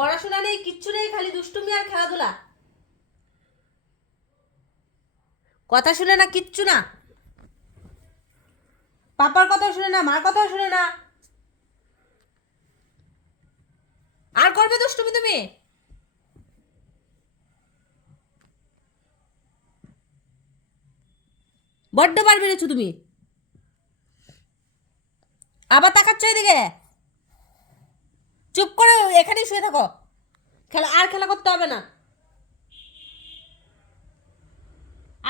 পড়াশোনা নেই, কিচ্ছু নেই, খালি দুষ্টুমি আর খেলাধুলা। কথা শুনে না, কিচ্ছু না। পাপার কথা শুনে না, মার কথা শুনে না। আর করবে দুষ্টুমি তুমি? বড্ড বার বেড়েছো তুমি। আবার তাকাচ্ছ এদিকে। চুপ করে এখানেই শুয়ে থাকো। খেলা করতে হবে না।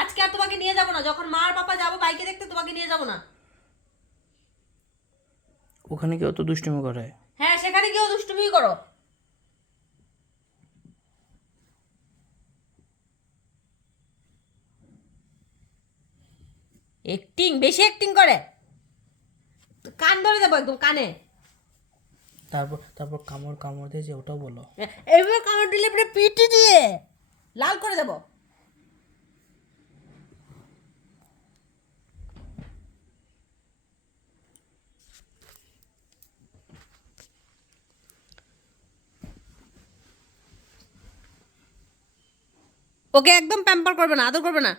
আজকে আর তোমাকে নিয়ে যাবো না, যখন মা আর পাপা যাবো বাইকে দেখতে, তোমাকে নিয়ে যাবো না। ওখানে কেউ তো দুষ্টুমি করে। হ্যাঁ, সেখানে গিয়েও দুষ্টুমি করো। বেশি অ্যাক্টিং করে। কান ধরে দেবো একদম কানে। তারপর তারপর কামড় কামড় দিয়েছে ওটাও বলো। এইভাবে কামড় দিলে পরে পিটি দিয়ে লাল করে দেবো। ওকে একদম প্যাম্পার করবে না, আদর করবে না,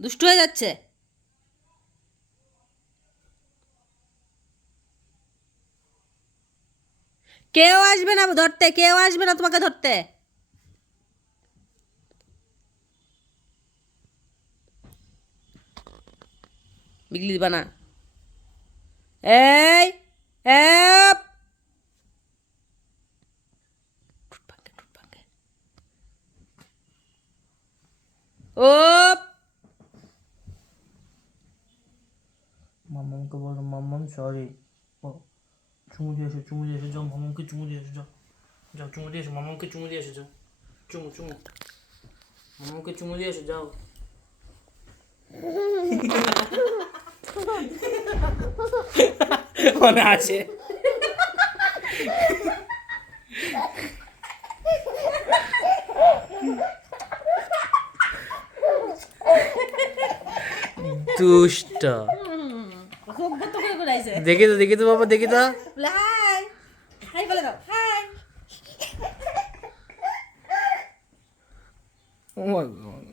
দুষ্টু হয়ে যাচ্ছে। কেউ আসবে না ধরতে, কেউ আসবে না তোমাকে ধরতে। বিগলি দিবা না। এই এপ ও মাম্মামকে বলো মাম্মাম সরি। ও চুমু দিয়ে এসো, চুমু দিয়ে এসো, যাও মাম্মামকে চুমু দিয়ে এসো, যাও যাও চুমু দিয়ে এসো, মাম্মামকে চুমু দিয়ে এসো, যাও চুমু চুমু মাম্মামকে চুমু দিয়ে এসো, যাও। মনে আছে। দুষ্ট। দেখি তো বাবা, দেখি তো। হাই হাই বলে দাও, হাই। ও মাই গড।